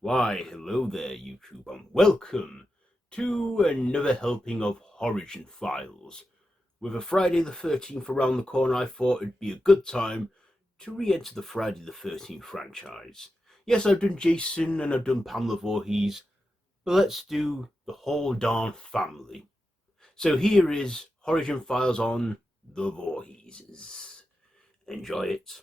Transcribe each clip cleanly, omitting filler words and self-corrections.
Why, hello there, YouTube, and welcome to another helping of Horigin Files. With a Friday the 13th around the corner, I thought it'd be a good time to re-enter the Friday the 13th franchise. Yes, I've done Jason and I've done Pamela Voorhees, but let's do the whole darn family. So here is Horigin Files on the Voorheeses. Enjoy it.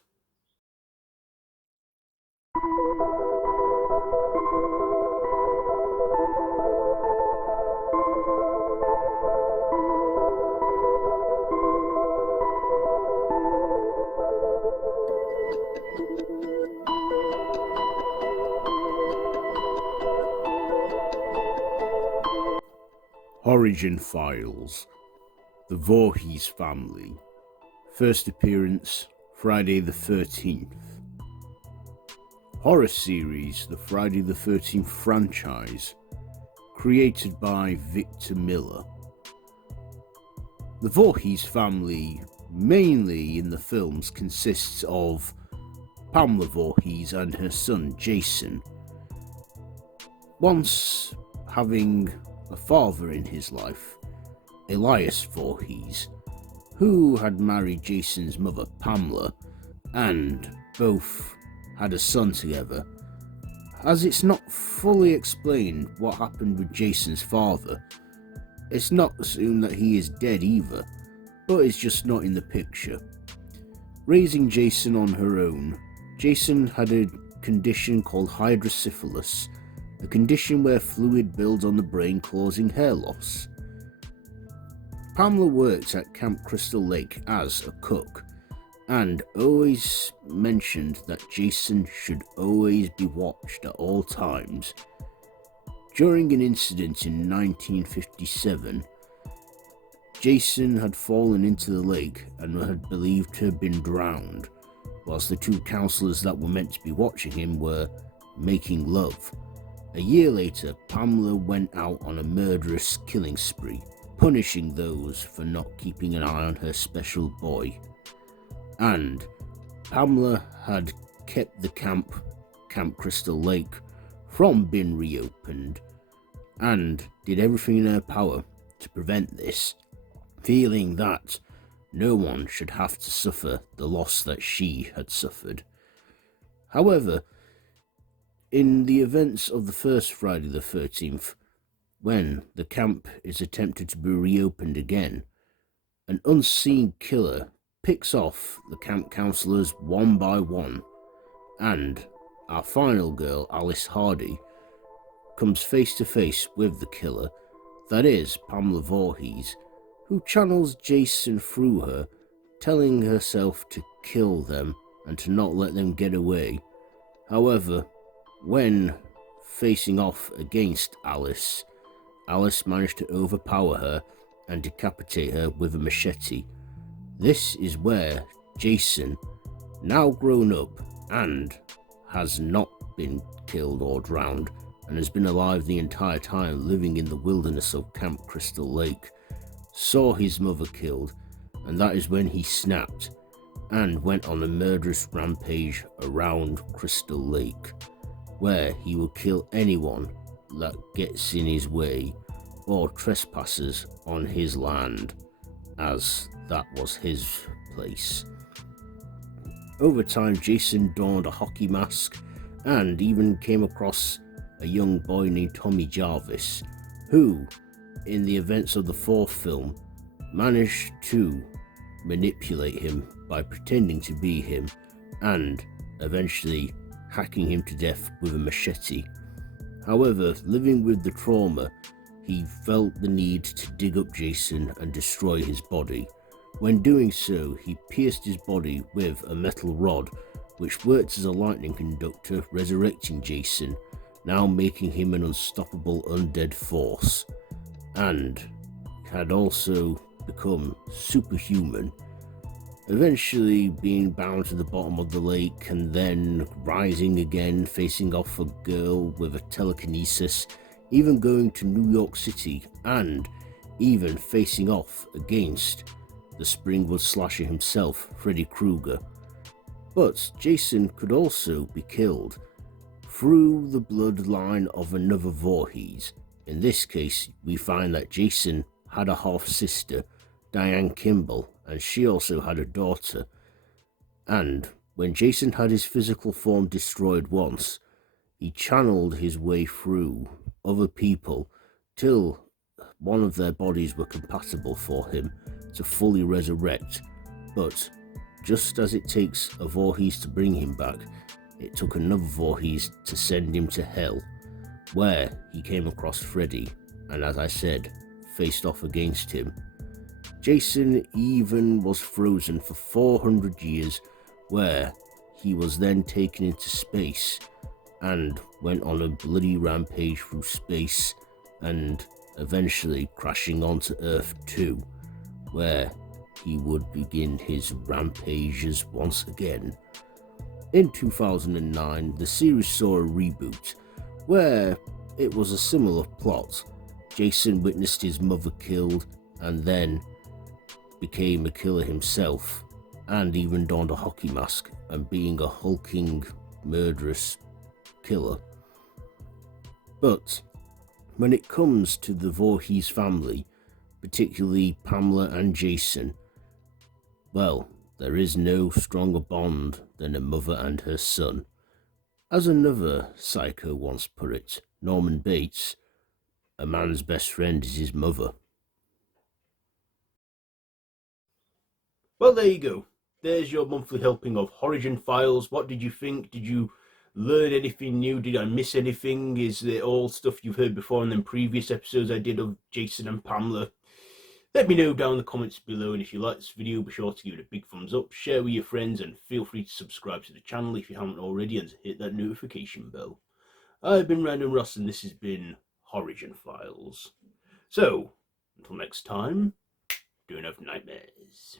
Horigin Files, the Voorhees family. First appearance, Friday the 13th. Horror series, the Friday the 13th franchise, created by Victor Miller. The Voorhees family, mainly in the films, consists of Pamela Voorhees and her son Jason. Once having a father in his life, Elias Voorhees, who had married Jason's mother Pamela, and both had a son together. As it's not fully explained what happened with Jason's father, it's not assumed that he is dead either, but it's just not in the picture. Raising Jason on her own, Jason had a condition called hydrocephalus, a condition where fluid builds on the brain causing hair loss. Pamela worked at Camp Crystal Lake as a cook, and always mentioned that Jason should always be watched at all times. During an incident in 1957, Jason had fallen into the lake and had believed to have been drowned, whilst the two counsellors that were meant to be watching him were making love. A year later, Pamela went out on a murderous killing spree, punishing those for not keeping an eye on her special boy. And Pamela had kept the Camp Crystal Lake from being reopened, and did everything in her power to prevent this, feeling that no one should have to suffer the loss that she had suffered. However, in the events of the first Friday the 13th, when the camp is attempted to be reopened again, an unseen killer picks off the camp counsellors one by one, and our final girl, Alice Hardy, comes face to face with the killer, that is Pamela Voorhees, who channels Jason through her, telling herself to kill them and to not let them get away. However, when facing off against Alice managed to overpower her and decapitate her with a machete. This is where Jason, now grown up and has not been killed or drowned and has been alive the entire time living in the wilderness of Camp Crystal Lake, saw his mother killed, and that is when he snapped and went on a murderous rampage around Crystal Lake, where he will kill anyone that gets in his way or trespasses on his land, as that was his place. Over time, Jason donned a hockey mask and even came across a young boy named Tommy Jarvis, who, in the events of the fourth film, managed to manipulate him by pretending to be him and eventually hacking him to death with a machete. However, living with the trauma, he felt the need to dig up Jason and destroy his body. When doing so, he pierced his body with a metal rod, which worked as a lightning conductor, resurrecting Jason, now making him an unstoppable undead force, and had also become superhuman, eventually being bound to the bottom of the lake and then rising again, facing off a girl with a telekinesis, even going to New York City and even facing off against the Springwood slasher himself, Freddy Krueger. But Jason could also be killed through the bloodline of another Voorhees. In this case, we find that Jason had a half-sister, Diane Kimball, and she also had a daughter. And when Jason had his physical form destroyed once, he channeled his way through other people till one of their bodies were compatible for him to fully resurrect. But just as it takes a Voorhees to bring him back, it took another Voorhees to send him to hell, where he came across Freddy, and as I said, faced off against him. Jason even was frozen for 400 years, where he was then taken into space and went on a bloody rampage through space and eventually crashing onto Earth 2, where he would begin his rampages once again. In 2009, the series saw a reboot, where it was a similar plot. Jason witnessed his mother killed and then became a killer himself, and even donned a hockey mask and being a hulking, murderous killer. But when it comes to the Voorhees family, particularly Pamela and Jason, well, there is no stronger bond than a mother and her son. As another psycho once put it, Norman Bates, a man's best friend is his mother. Well, there you go. There's your monthly helping of Horigin Files. What did you think? Did you learn anything new? Did I miss anything? Is it all stuff you've heard before and then previous episodes I did of Jason and Pamela? Let me know down in the comments below, and if you like this video, be sure to give it a big thumbs up, share with your friends, and feel free to subscribe to the channel if you haven't already, and hit that notification bell. I've been Random Ross, and this has been Horigin Files. So, until next time, don't have nightmares.